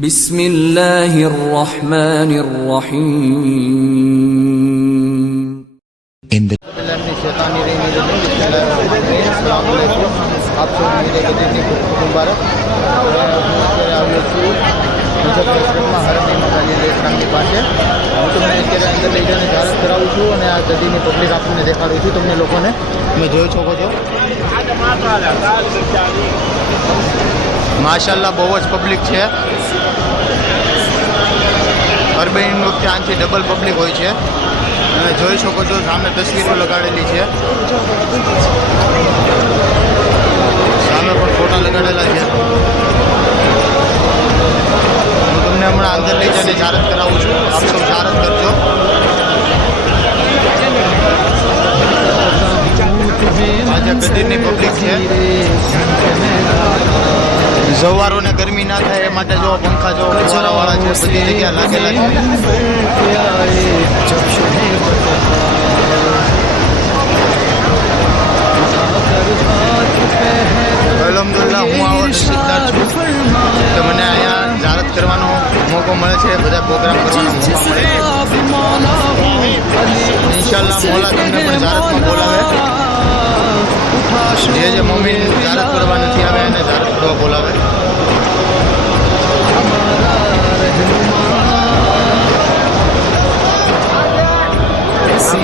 बिस्मिल्लाहिर्रहमानिर्रहीम। आप सब मुबारक। હરમની પાસે હું તમને અત્યારે અંદર લઈ જઈને જાહેરાત કરાવું છું અને આ ગદીની પબ્લિક આપણને દેખાડું છું તમને લોકોને. તમે જોઈ શકો છો માશાલ્લાહ બહુ જ પબ્લિક છે. અરબઈન વખતે આનાથી ડબલ પબ્લિક હોય છે. તમે જોઈ શકો છો સામે તસવીરો લગાડેલી છે, સામે પણ ફોટા લગાડેલા છે. હું તમને હમણાં અંદર લઈ જઈને જાહેરાત કરાવું છું. આપ સૌ જાહેરાત કરજો. આજે ગદીરની પબ્લિક છે. સવારોને ગરમી ના થાય એ માટે જો પંખા જો ફુવારાવાળા છે, બધી જગ્યા લાગેલા છે. અલ્હમ્દુલિલ્લાહ હું આવો નસીબદાર છું કે મને અહીંયા જાહેરાત કરવાનો મોકો મળે છે, બધા પ્રોગ્રામ કરવાનો મોકો મળે છે. ઇન્શાલ્લાહ મોલા તમને પણ જાહેરાતમાં બોલાવે. જે મોમીન જાહેરાત કરવા નથી આવે એને જાહેરાત કરવા બોલાવે.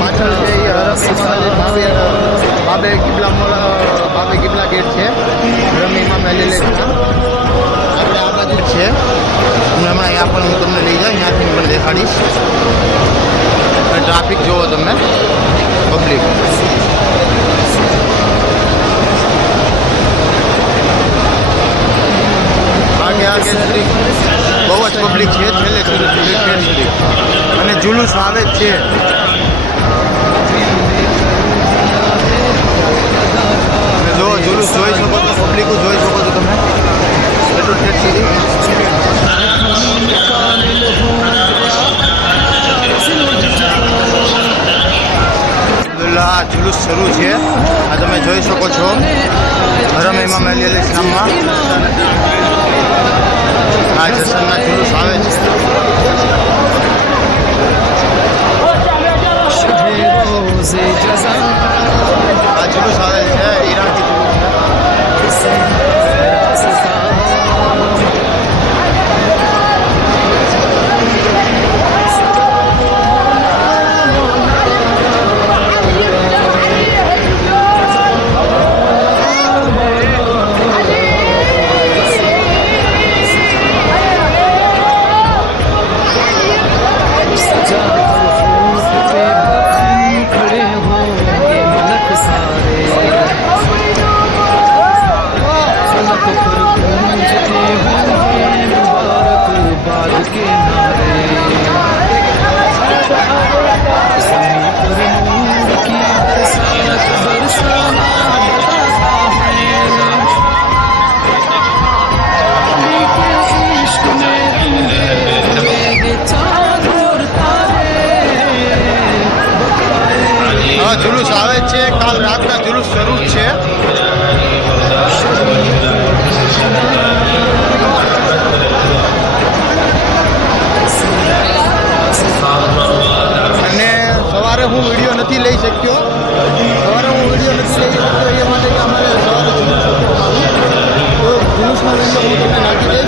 પાછળ છે એ બાબે કિબલા ગેટ છે. રમી ઇમામ અલી આપણે આ બાજુ જ છે. હમણાં અહીંયા પણ હું તમને લઈ જાઉં, ત્યાંથી પણ દેખાડીશ. ટ્રાફિક જોવો તમે, પબ્લિક આગે સુધી બહુ જ પબ્લિક છે. છેલ્લે સુધી અને જુલુસ આવે જ છે. જો જુલુસ જોઈ શકો છો, પબ્લિકો જોઈ શકો છો તમે એટલું ઠેઠ સુધી. અલ્હમ્દુલિલ્લાહ જુલુસ શરૂ છે. આ તમે જોઈ શકો છો હરમ ઇમામ અલી અલ ઇસ્લામમાં આ જશ્નના જુલુસ આવે છે. આ જુલુસ આવે છે ઈરાકી જુલુસ છે. જુલુસ આવે છે. કાલ રાતના જુલુસ શરૂ છે. અને સવારે હું વિડીયો નથી લઈ શક્યો. એ માટે કે અમારે સવારે તો જુલુસનો વિડીયો હું તમને નાખી દઈશ.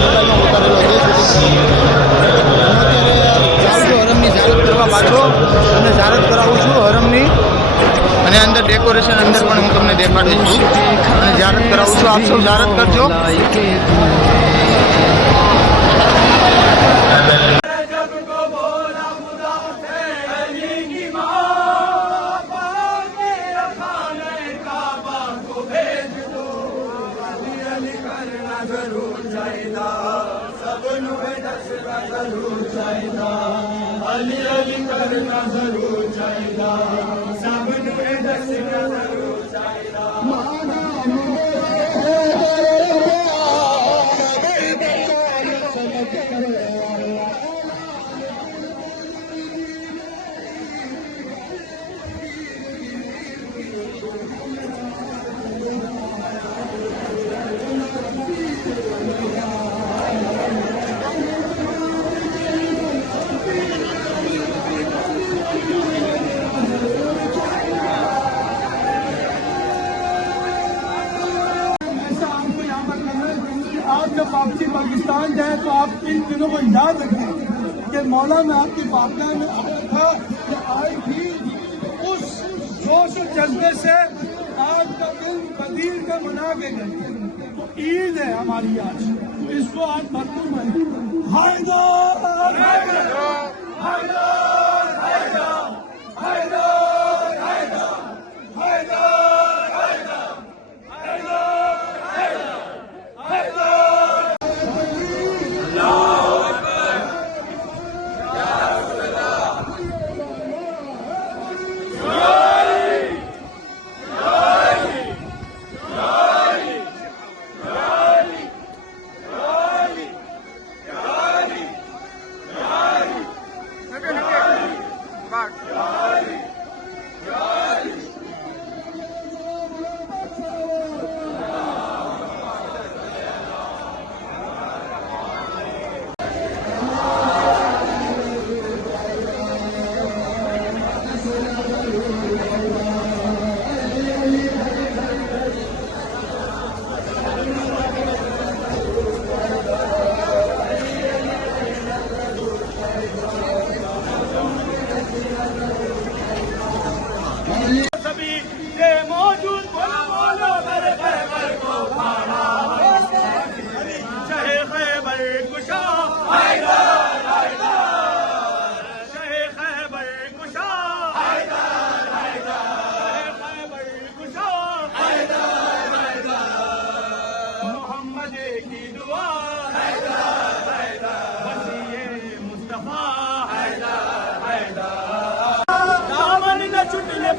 મોબાઈલમાં ઉતારેલો છે. હરમની જાહેરાત કરવા પાછો અને જાહેરાત કરાવું છું હરમની. અને અંદર ડેકોરેશન અંદર પણ હું તમને દેખાડીશ છું અને જાહેરાત કરાવું છું. આપ સૌ જાહેરાત કરજો. वापसी पाकिस्तान जाए तो आप इन दिनों को याद रखें कि मौला में आपकी बापना में था कि आई थी उस जोश और जज्बे से आज का दिन कदीर का मना के गए। तो ईद है हमारी आज, इसको आज भरपूर मनाएं। हैदर हैदर हैदर हैदर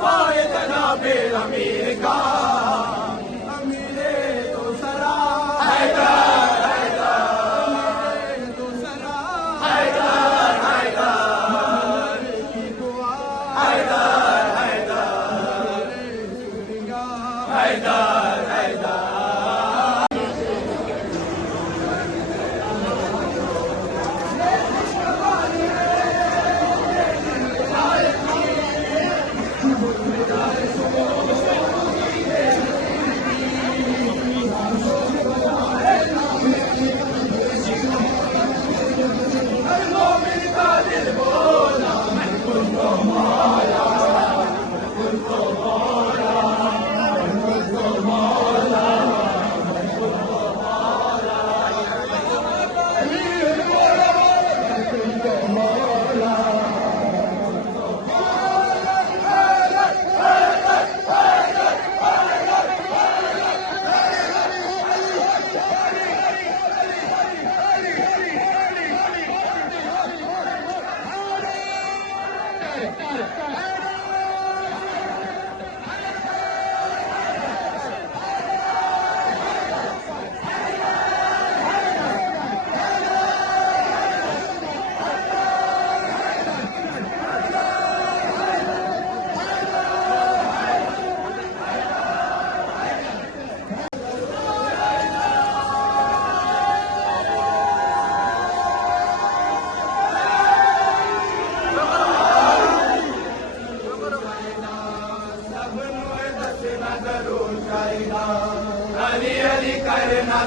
पाए जनाबे अमीर का अमीरे तो सरा हैदर हैदर अमीरे तो सरा हैदर हैदर की दुआ हैदर हैदर हैदर हैदर।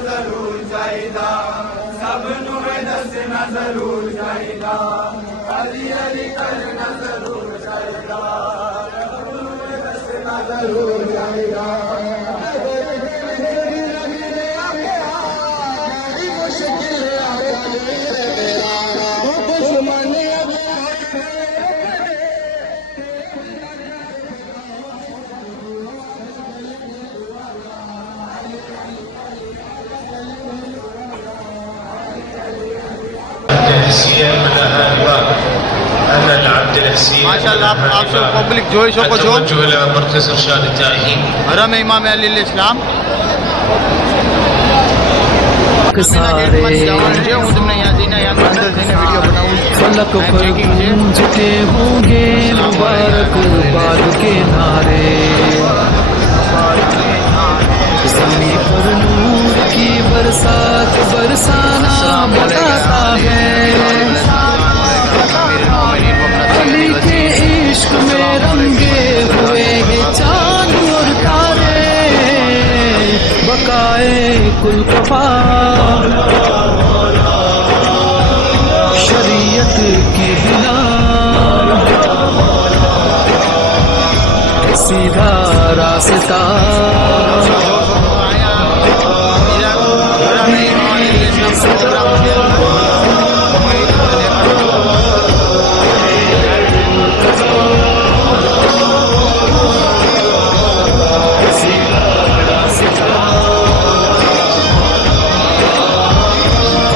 जरूर चाहिदा सब नुए दसना जरूर चाहिदा अली अली करना जरूर चाहिदा सब नुए दसना जरूर चाहिदा मुश्किल माशाल्लाह आप सब पब्लिक જોઈ શકો છો હરમ ઇમામ અલી ઇસ્લામ सारे હું તમને यहाँ જઈને અંદર જઈને વિડીયો બનાવું फलक पर गूंजते होंगे मुबारक बाद के नारे ज़मीं पर नूर की बरसात बरसाना बताता है अली के इश्क में रंगे हुए हैं चांद और तारे बकाए कुल कफा सीधा रास्ता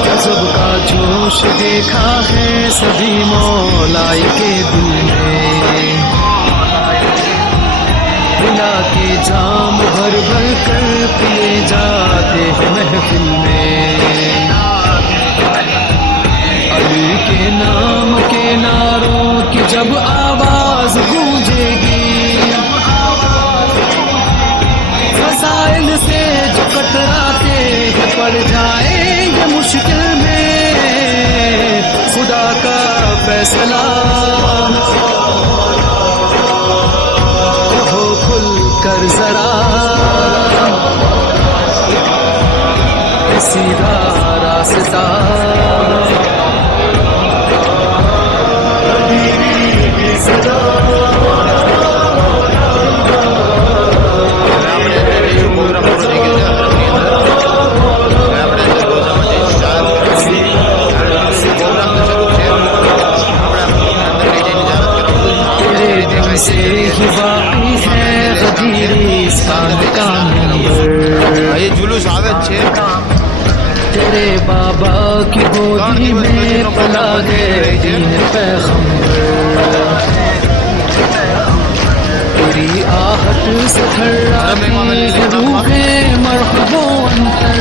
गजब का जोश देखा है सभी मौलाई के दिल में, मिला के जाम भर भर कर पिए जाते हैं महफिल में। अली के नाम के नारों की जब आवाज गूंजेगी, फसाइल से जो कतराते हैं पड़ जाएंगे मुश्किल में। खुदा का फैसला कहो खुल कर जरा, सीधा रास्ता से ही बाकी है गदीरिस्तान का नंबर। ये जुलूस आवे छे तेरे बाबा की गोदी में पला गए दीन पैगंबर, तेरी आहट से थर्राती है रूहें मरहबो अंतर।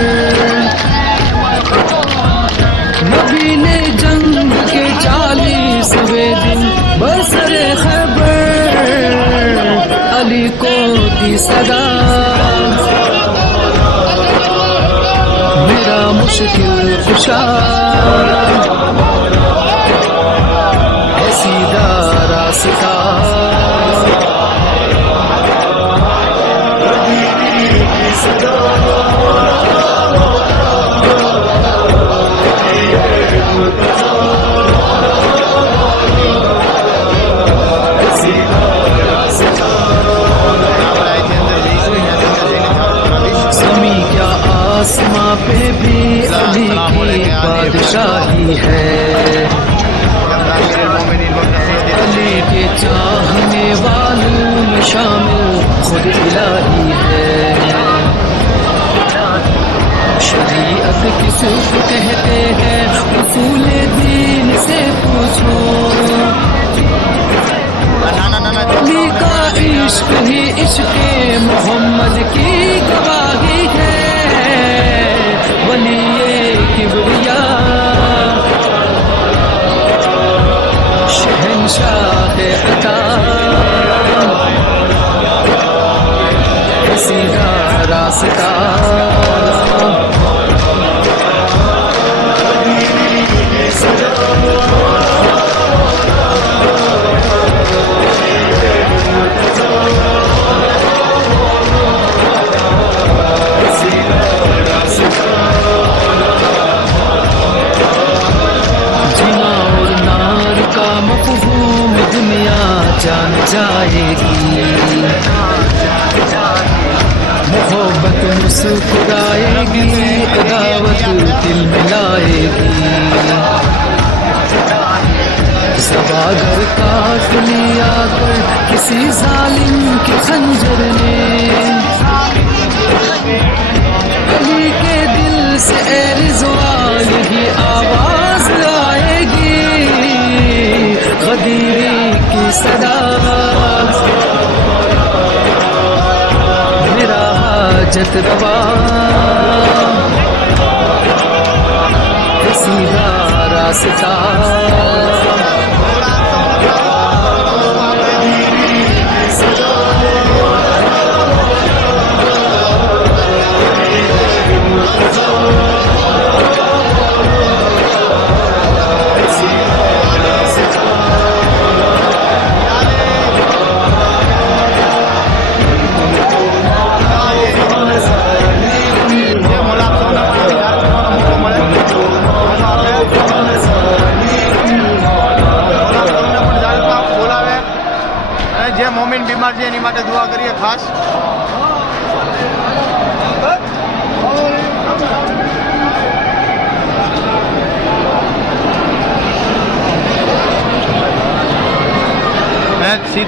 नबी ने जंग के 40वें दिन बसरे खैबर अली को दी सदा, मेरा मुश्किल कुशा है सीधा रास्ता। ज़मी क्या आसमां पे भी अली की बादशाही है, अली के चाहने वालों में शामिल खुद इलाही है। शरीयत किसको कहते हैं उसूल दीन से पूछो, अली का इश्क ही इश्क मोहम्मद की गवाही है। वलिये किबरिया शहंशाह अता, सीधा रास्ता जीना और नार का मफ़हूम दुनिया जान जाएगी, मोहब्बत मुस्कुराएगी, अदावत दिल मिलाएगी। सवागर काट लिया कर किसी जालिम के खंजर ने, अली के दिल से ए रिज़वान ही आवाज आएगी, गदीरी की सदा मेरा हाजत रवा, सीधा रास्ता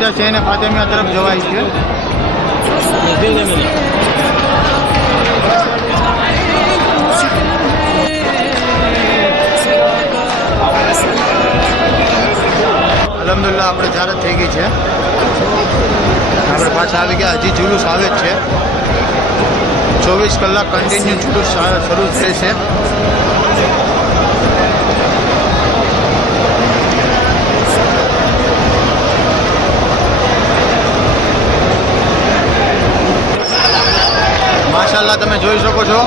સીધા છે અને ફાતેમિયા તરફ જવાય છે. અલ્હમ્દુલિલ્લાહ આપણે જારત થઈ ગઈ છે. આપણે પાછા આવી ગયા. હજી જુલુસ આવે જ છે. 24 કલાક કન્ટિન્યુ જુલુસ શરૂ જ રહેશે. માશાઅલ્લાહ તમે જોઈ શકો છો.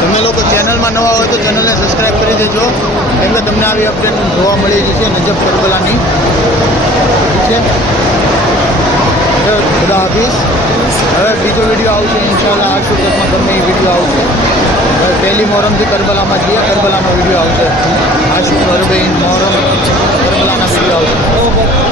તમે લોકો ચેનલમાં નવા હોય તો ચેનલને સબસ્ક્રાઈબ કરી દેજો, કેમ કે તમને આવી અપડેટ જોવા મળી જશે નજફ કરબલાની. છે ખુદા હાફિઝ. હવે બીજો વિડીયો આવશે ઇન્શાઅલ્લાહ. 8 ગમે એ વિડીયો આવશે. હવે પહેલી મોહરમથી કરબલામાં છીએ. કરબલાનો વિડીયો આવશે. 8 મોહરમ કરબલાના વિડીયો આવશે.